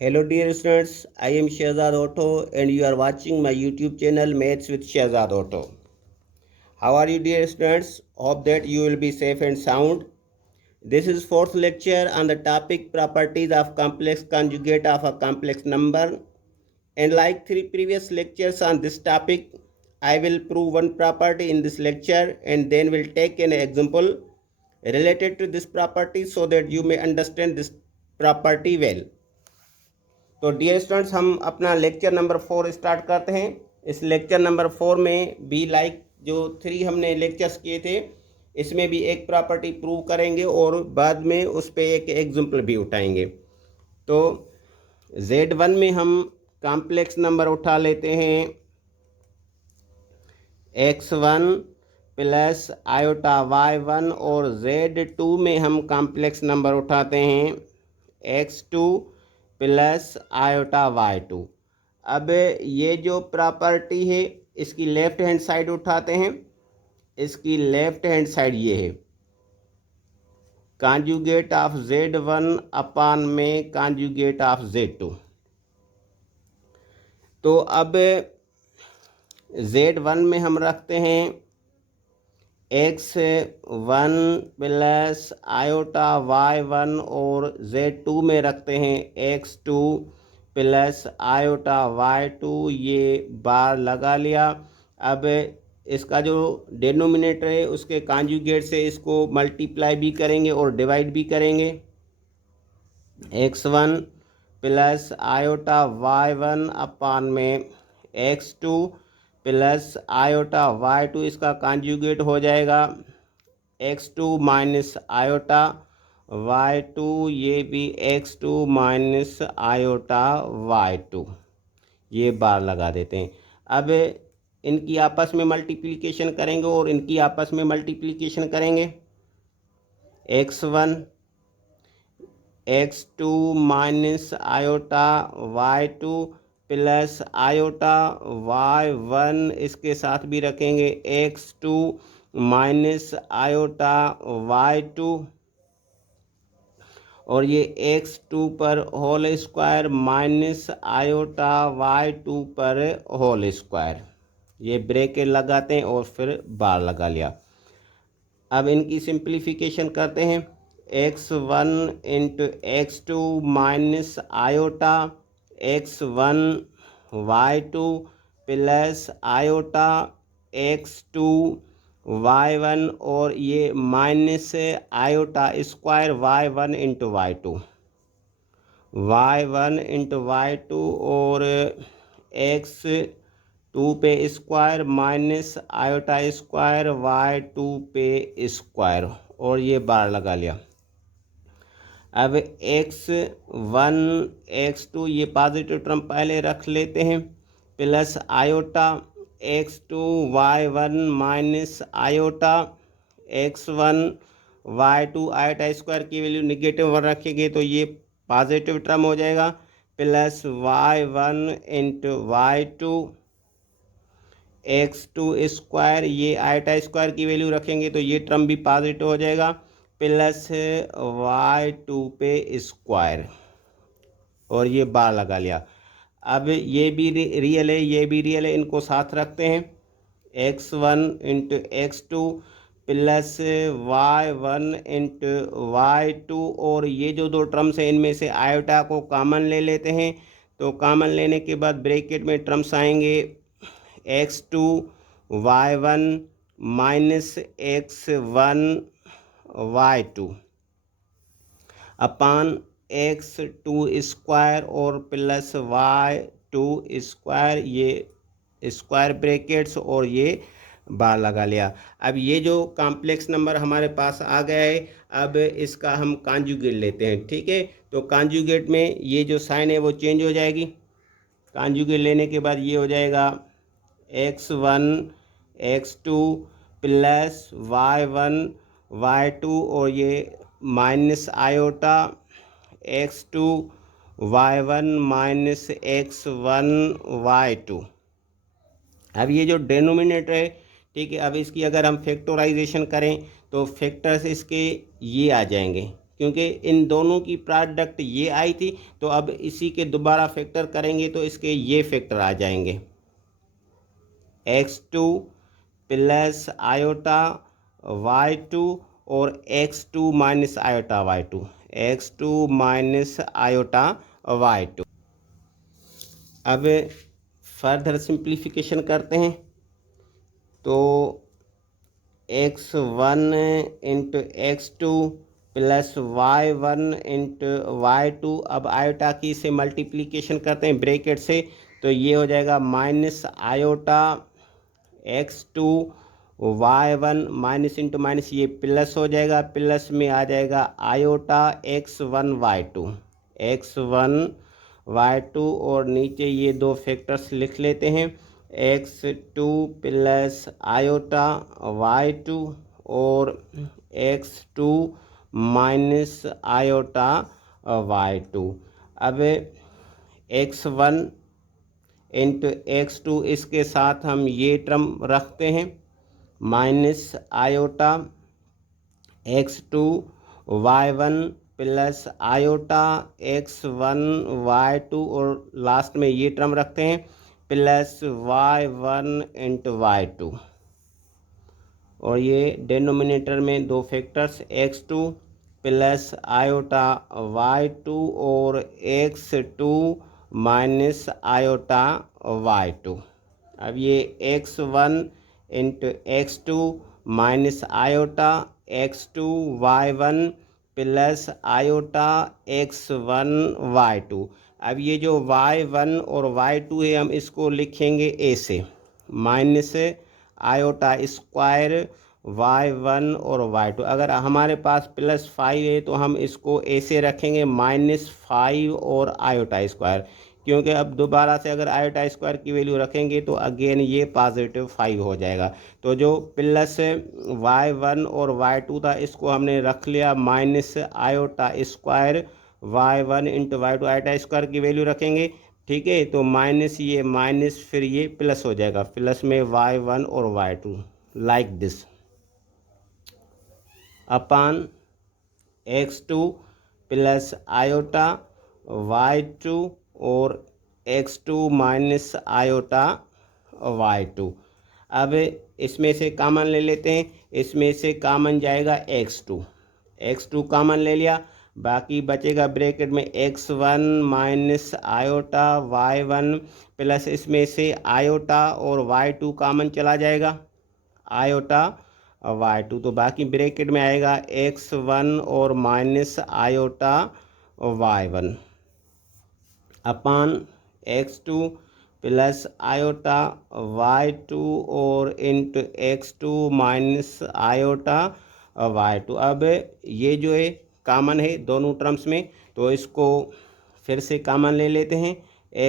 Hello dear students, I am Shehzad Auto and you are watching my YouTube channel Maths with Shehzad Auto. How are you dear students? Hope that you will be safe and sound. This is fourth lecture on the topic properties of complex conjugate of a complex number. And like three previous lectures on this topic, I will prove one property in this lecture and then we'll take an example related to this property so that you may understand this property well. तो dear students हम अपना lecture number 4 start करते हैं। इस lecture number 4 में भी like जो 3 हमने लेक्चर्स किए थे इसमें भी एक प्रॉपर्टी प्रूव करेंगे और बाद में उस पर एक एग्जाम्पल भी उठाएंगे। तो Z1 में हम कॉम्प्लेक्स नंबर उठा लेते हैं x1 प्लस आयोटा y1 और Z2 में हम कॉम्प्लेक्स नंबर उठाते हैं x2 प्लस आयोटा y2। अब ये जो प्रॉपर्टी है इसकी लेफ्ट हैंड साइड उठाते हैं। इसकी लेफ्ट हैंड साइड ये है कॉन्जुगेट ऑफ Z1 अपान में कॉन्जुगेट ऑफ Z2। तो अब Z1 में हम रखते हैं x1 प्लस आयोटा y1 और Z2 में रखते हैं x2 प्लस आयोटा y2। ये बार लगा लिया। अब इसका जो डिनोमिनेटर है उसके कॉन्जुगेट से इसको मल्टीप्लाई भी करेंगे और डिवाइड भी करेंगे। x1 प्लस आयोटा y1 अपान में x2 प्लस आयोटा y2, इसका कॉन्जुगेट हो जाएगा x2 माइनस आयोटा y2, ये भी x2 माइनस आयोटा y2। ये बार लगा देते हैं। अब इनकी आपस में मल्टीप्लिकेशन करेंगे और इनकी आपस में मल्टीप्लिकेशन करेंगे। x1 x2 minus iota y2 plus iota y1, इसके साथ भी रखेंगे x2 माइनस आयोटा y2 और ये x2 पर whole square minus iota y2 पर होल स्क्वायर। ये ब्रैकेट लगाते हैं और फिर बार लगा लिया। अब इनकी सिंप्लीफिकेशन करते हैं। x1 into x2 minus iota x1 y2 plus iota x2 y1 और ये minus iota square y1 into y2 into y2 और x2 पे square minus iota square y2 पे स्क्वायर और ये बार लगा लिया। अब x1 x2 ये पॉजिटिव टर्म पहले रख लेते हैं plus iota x2 y1 minus iota x1 y2, iota square की वैल्यू निगेटिव 1 रखेंगे तो ये पॉजिटिव टर्म हो जाएगा plus y1 into y2 x2 square, ये आयोटा स्क्वायर की वैल्यू रखेंगे तो ये टर्म भी पॉजिटिव हो जाएगा प्लस y2 पे स्क्वायर और ये बार लगा लिया। अब ये भी रियल है, ये भी रियल है, इनको साथ रखते हैं x1 into x2 plus y1 into y2 और ये जो दो टर्म्स हैं इनमें से आयोटा को कॉमन ले लेते हैं। तो कॉमन लेने के बाद ब्रैकेट में टर्म्स आएंगे x2 y1 minus x1 y2 अपान x2 स्क्वायर और प्लस y2 स्क्वायर, ये स्क्वायर ब्रैकेट्स और ये बार लगा लिया। अब ये जो कॉम्प्लेक्स नंबर हमारे पास आ गया है, अब इसका हम कॉन्जुगेट लेते हैं। ठीक है, तो कॉन्जुगेट में ये जो साइन है वो चेंज हो जाएगी। कॉन्जुगेट लेने के बाद ये हो जाएगा x1 x2 plus y1 y2 और ये minus iota x2 y1 minus x1 y2। अब ये जो डिनोमिनेटर है, ठीक है, अब इसकी अगर हम फैक्टराइजेशन करें तो फैक्टर्स इसके ये आ जाएंगे। क्योंकि इन दोनों की प्रोडक्ट ये आई थी, तो अब इसी के दोबारा फैक्टर करेंगे तो इसके ये फैक्टर आ जाएंगे, x2 प्लस आयोटा y2 और x2 minus iota y2, x2 minus iota y2। अब फर्दर सिंप्लीफिकेशन करते हैं, तो x1 into x2 plus y1 into y2। अब आयोटा की से मल्टीप्लिकेशन करते हैं ब्रैकेट से, तो ये हो जाएगा minus iota x2 y1 minus into minus ये प्लस हो जाएगा, प्लस में आ जाएगा आयोटा x1 y2 और नीचे ये दो फैक्टर्स लिख लेते हैं, x2 प्लस आयोटा y2 और x2 माइनस आयोटा y2। अब x1 इंटू x2 इसके साथ हम ये टर्म रखते हैं, minus iota x2 y1 plus iota x1 y2 और लास्ट में ये टर्म रखते हैं प्लस y1 इंटू y2, और ये डिनोमिनेटर में दो factors x2 plus iota y2 और x2 माइनस आयोटा y2। अब ये x1 into x2 minus iota x2 y1 plus iota x1 y2। अब ये जो y1 और y2 है हम इसको लिखेंगे ऐसे, माइनस आयोटा स्क्वायर y1 और y2। अगर हमारे पास +5 है तो हम इसको ऐसे रखेंगे -5 और आयोटा स्क्वायर, क्योंकि अब दोबारा से अगर आयोटा स्क्वायर की वैल्यू रखेंगे तो अगेन ये पॉजिटिव 5 हो जाएगा। तो जो प्लस y1 और y2 था इसको हमने रख लिया minus iota square y1 into y2, iota square की वैल्यू रखेंगे, ठीक है, तो माइनस ये माइनस फिर ये प्लस हो जाएगा, प्लस में y1 और y2 like this upon x2 plus iota y2 और x2 माइनस आयोटा y2। अब इसमें से कॉमन ले लेते हैं, इसमें से कॉमन जाएगा x2 कॉमन ले लिया, बाकी बचेगा ब्रैकेट में x1 minus iota y1 plus इसमें से आयोटा और y2 कॉमन चला जाएगा, आयोटा y2, तो बाकी ब्रैकेट में आएगा x1 और माइनस आयोटा y1 अपान x2 प्लस आयोटा y2 और into x2 minus iota y2। अब ये जो है कॉमन है दोनों टर्म्स में, तो इसको फिर से कॉमन ले लेते हैं,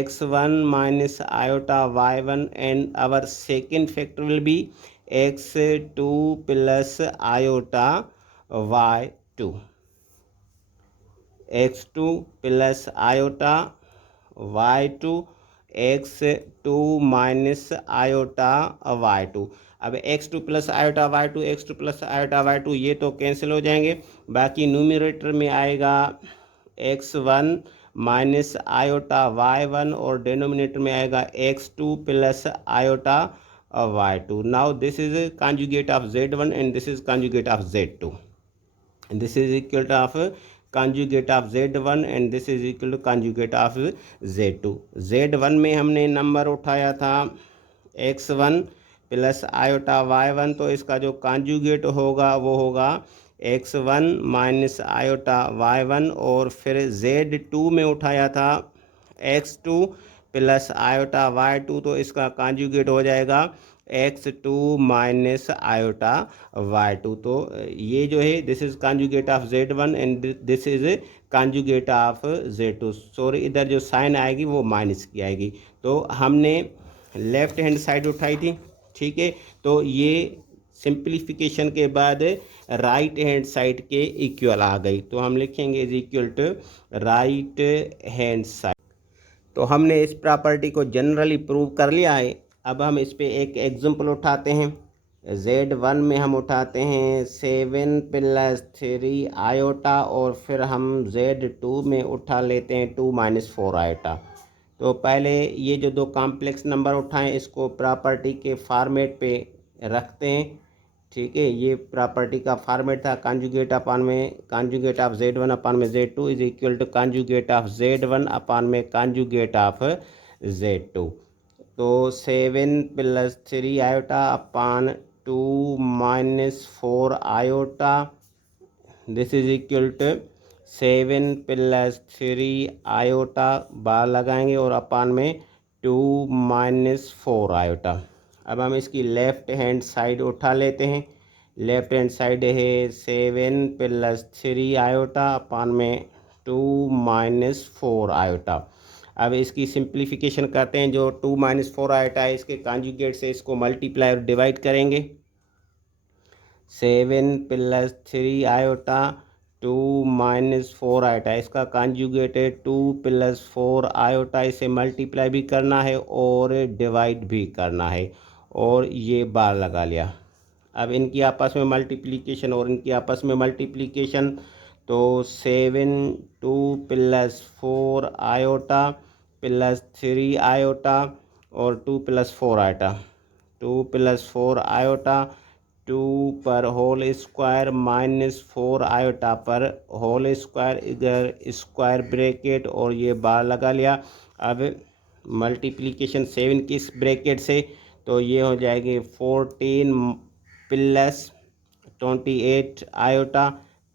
x1 minus iota y1 and our second factor will be x2 plus iota y2, x2 plus iota y2 x2 minus iota y2। अब x2 plus iota y2 x2 plus iota y2 ये तो cancel हो जाएंगे, बाकी numerator में आएगा x1 minus iota y1 और denominator में आएगा x2 plus iota y2। Now this is conjugate of z1 and this is conjugate of z2, and this is equal to of conjugate of z1 and this is equal to conjugate of z2। z1 में हमने number उठाया था x1 plus iota y1, तो इसका जो conjugate होगा वो होगा x1 माइनस आयोटा y1, और फिर z2 में उठाया था x2 प्लस आयोटा y2, तो इसका कॉन्जुगेट हो जाएगा x2 माइनस आयोटा y2। तो ये जो है this is conjugate of z1 and this is conjugate of z2। Sorry, इधर जो साइन आएगी वो माइनस की आएगी, तो हमने लेफ्ट हैंड साइड उठाई थी, ठीक है, तो ये सिंप्लीफिकेशन के बाद राइट हैंड साइड के इक्वल आ गई, तो हम लिखेंगे is equal to right hand side. तो हमने इस प्रॉपर्टी को जनरली प्रूव कर लिया है। अब हम इस पे एक एग्जांपल उठाते हैं, Z1 में हम उठाते हैं 7 + 3 आयोटा और फिर हम Z2 में उठा लेते हैं 2 - 4 आयोटा। तो पहले ये जो दो कॉम्प्लेक्स नंबर उठाएं इसको प्रॉपर्टी के फॉर्मेट पे रखते हैं। ठीक है, ये प्रॉपर्टी का फॉर्मेट था कॉन्जुगेट अपान में कॉन्जुगेट ऑफ Z1 अपान में Z2 is equal to conjugate of Z1 upon में कॉन्जुगेट ऑफ Z2। तो 7 + 3 iota upon 2 - 4 iota this is equal to 7 + 3 iota bar लगाएंगे और अपान में 2 - 4 आयोटा। अब हम इसकी लेफ़्ट हैंड साइड उठा लेते हैं। लेफ़्ट हैंड साइड है 7 + 3 आयोटा अपान में 2 - 4 आयोटा। अब इसकी सिंप्लीफिकेशन करते हैं। जो 2 - 4 आयोटा है इसके कॉन्जुगेट से इसको मल्टीप्लाई और डिवाइड करेंगे। 7 + 3 आयोटा 2 - 4 आयोटा, इसका कॉन्जुगेट है 2 + 4 आयोटा। इसे मल्टीप्लाई भी करना है और डिवाइड भी करना है और ये बार लगा लिया। अब इनकी आपस में मल्टीप्लिकेशन और इनकी आपस में मल्टीप्लिकेशन, तो 7 2 + 4 आयोटा + 3 आयोटा और 2 + 4 आयोटा, 2 + 4 आयोटा 2 पर होल स्क्वायर -4 आयोटा पर होल स्क्वायर, इधर स्क्वायर ब्रैकेट और ये बार लगा लिया। अब मल्टीप्लिकेशन 7 की इस ब्रैकेट से, तो ये हो जाएगी 14 + 28 आयोटा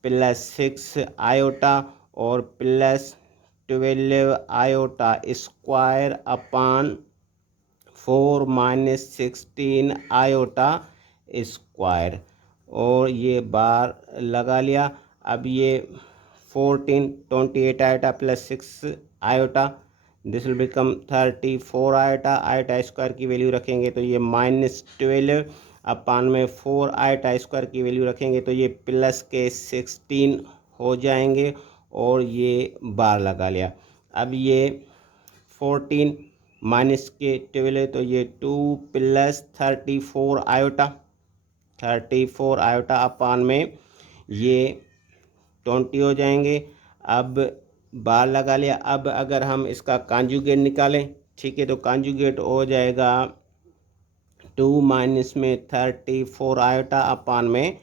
+6 आयोटा और +12 iota square upon 4 - 16 iota square और ये बार लगा लिया। अब ये 14 28 iota +6 iota this will become 34 iota. Iota square की वैल्यू रखेंगे तो ये -12 अपान में 4 आयोटा स्क्वायर की वैल्यू रखेंगे तो ये प्लस के 16 हो जाएंगे और ये बार लगा लिया। अब ये 14 माइनस के 12 तो ये 2 + 34 आयोटा 34 आयोटा अपान में ये 20 हो जाएंगे। अब बार लगा लिया। अब अगर हम इसका कॉन्जुगेट निकालें, ठीक है, तो कॉन्जुगेट हो जाएगा 2 - में 34 आयोटा अपान में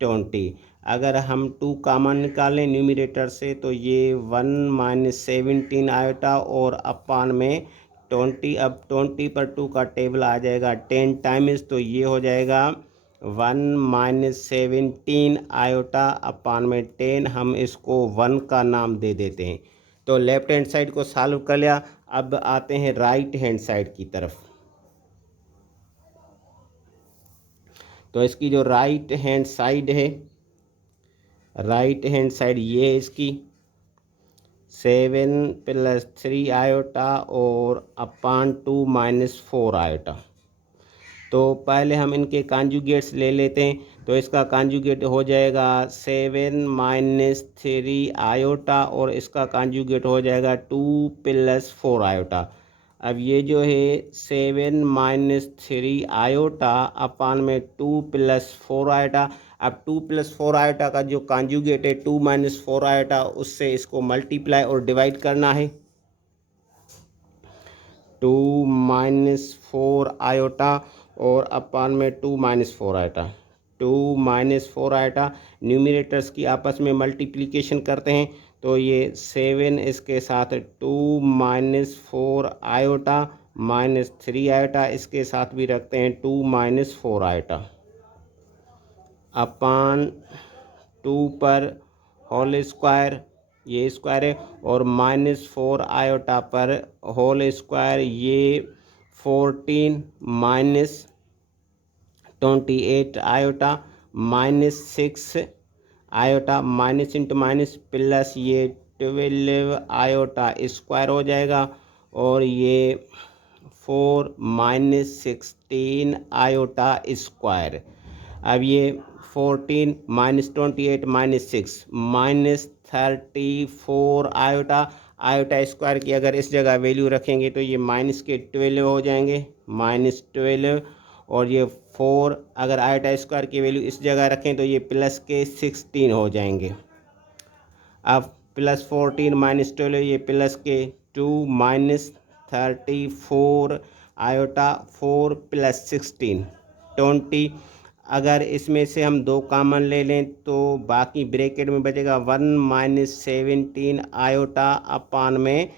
20। अगर हम 2 कॉमन निकालें न्यूमरेटर से तो ये 1 - 17 आयोटा और अपान में 20। अब 20 पर 2 का टेबल आ जाएगा 10 टाइम्स, तो ये हो जाएगा 1 - 17 आयोटा अपान में 10। हम इसको 1 का नाम दे देते हैं। तो लेफ्ट हैंड साइड को सॉल्व कर लिया। अब आते हैं राइट हैंड साइड की तरफ। तो इसकी जो राइट हैंड साइड है, राइट हैंड साइड ये है इसकी 7 + 3 आयोटा और अपान 2 - 4 आयोटा। तो पहले हम इनके कॉन्जुगेट्स ले लेते हैं। तो इसका कॉन्जुगेट हो जाएगा 7 - 3 आयोटा और इसका कॉन्जुगेट हो जाएगा 2 + 4 आयोटा। अब ये जो है 7 - 3 आयोटा अपान में 2 + 4 आयोटा। अब 2 + 4 आयोटा का जो कॉन्जुगेट है 2 - 4 आयोटा, उससे इसको मल्टीप्लाई और डिवाइड करना है। 2 - 4 आयोटा और अपान में 2 - 4 आयोटा, 2 - 4 आयोटा। न्यूमरेटर्स की आपस में मल्टीप्लिकेशन करते हैं तो ये 7 इसके साथ 2 - 4 आयोटा -3 आयोटा इसके साथ भी रखते हैं 2 - 4 आयोटा अपान 2 पर होल स्क्वायर, ये स्क्वायर है, और -4 आयोटा पर होल स्क्वायर, ये 14 - 28 iota -6 iota, minus into minus plus ये 12 आयोटा स्क्वायर हो जाएगा और ये 4 - 16 आयोटा स्क्वायर। अब ये 14 - 28 -6 -34 आयोटा। आयोटा स्क्वायर की अगर इस जगह वैल्यू रखेंगे तो ये -12 हो जाएंगे, -12 और ये 4 अगर आयोटा स्क्वायर की वैल्यू इस जगह रखें तो ये प्लस के 16 हो जाएंगे। अब प्लस 14 माइनस 12 ये प्लस के 2 माइनस 34 आयोटा 4 प्लस 16 20। अगर इसमें से हम 2 कॉमन ले लें तो बाकी ब्रैकेट में बचेगा 1 माइनस 17 आयोटा अपान में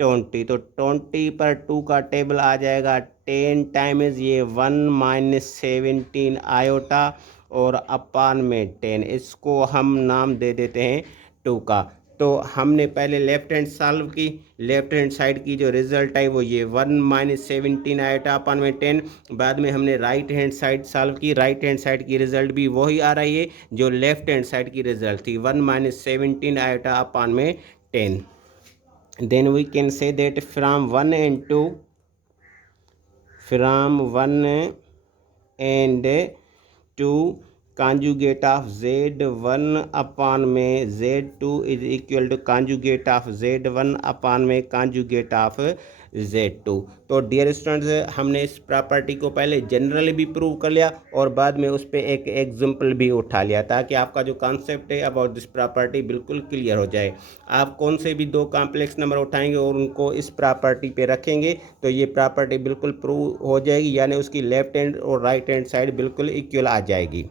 20। तो 20 पर 2 का टेबल आ जाएगा 10 टाइम्स ये 1 माइनस 17 आयोटा और अपान में 10। इसको हम नाम दे देते हैं 2 का। तो हमने पहले लेफ्ट हैंड सॉल्व की, लेफ्ट हैंड साइड की जो रिजल्ट है वो ये 1 माइनस 17 आयोटा अपान में 10। बाद में हमने राइट हैंड साइड सॉल्व की, राइट हैंड साइड की रिजल्ट भी वही आ रही है जो लेफ्ट हैंड साइड की रिजल्ट थी, 1 माइनस 17 आयोटा अपान में 10। then we can say that from 1 and 2 conjugate of z1 upon में z2 is equal to conjugate of z1 upon में conjugate of z2। तो डियर स्टूडेंट्स, हमने इस प्रॉपर्टी को पहले जनरली भी प्रूव कर लिया और बाद में उस पर एक एग्जाम्पल भी उठा लिया ताकि आपका जो कॉन्सेप्ट है अबाउट दिस प्रॉपर्टी बिल्कुल क्लियर हो जाए। आप कौन से भी 2 कॉम्प्लेक्स नंबर उठाएंगे और उनको इस प्रॉपर्टी पे रखेंगे तो ये प्रॉपर्टी बिल्कुल प्रूव हो जाएगी, यानी उसकी लेफ्ट हैंड और राइट हैंड साइड बिल्कुल इक्वल आ जाएगी।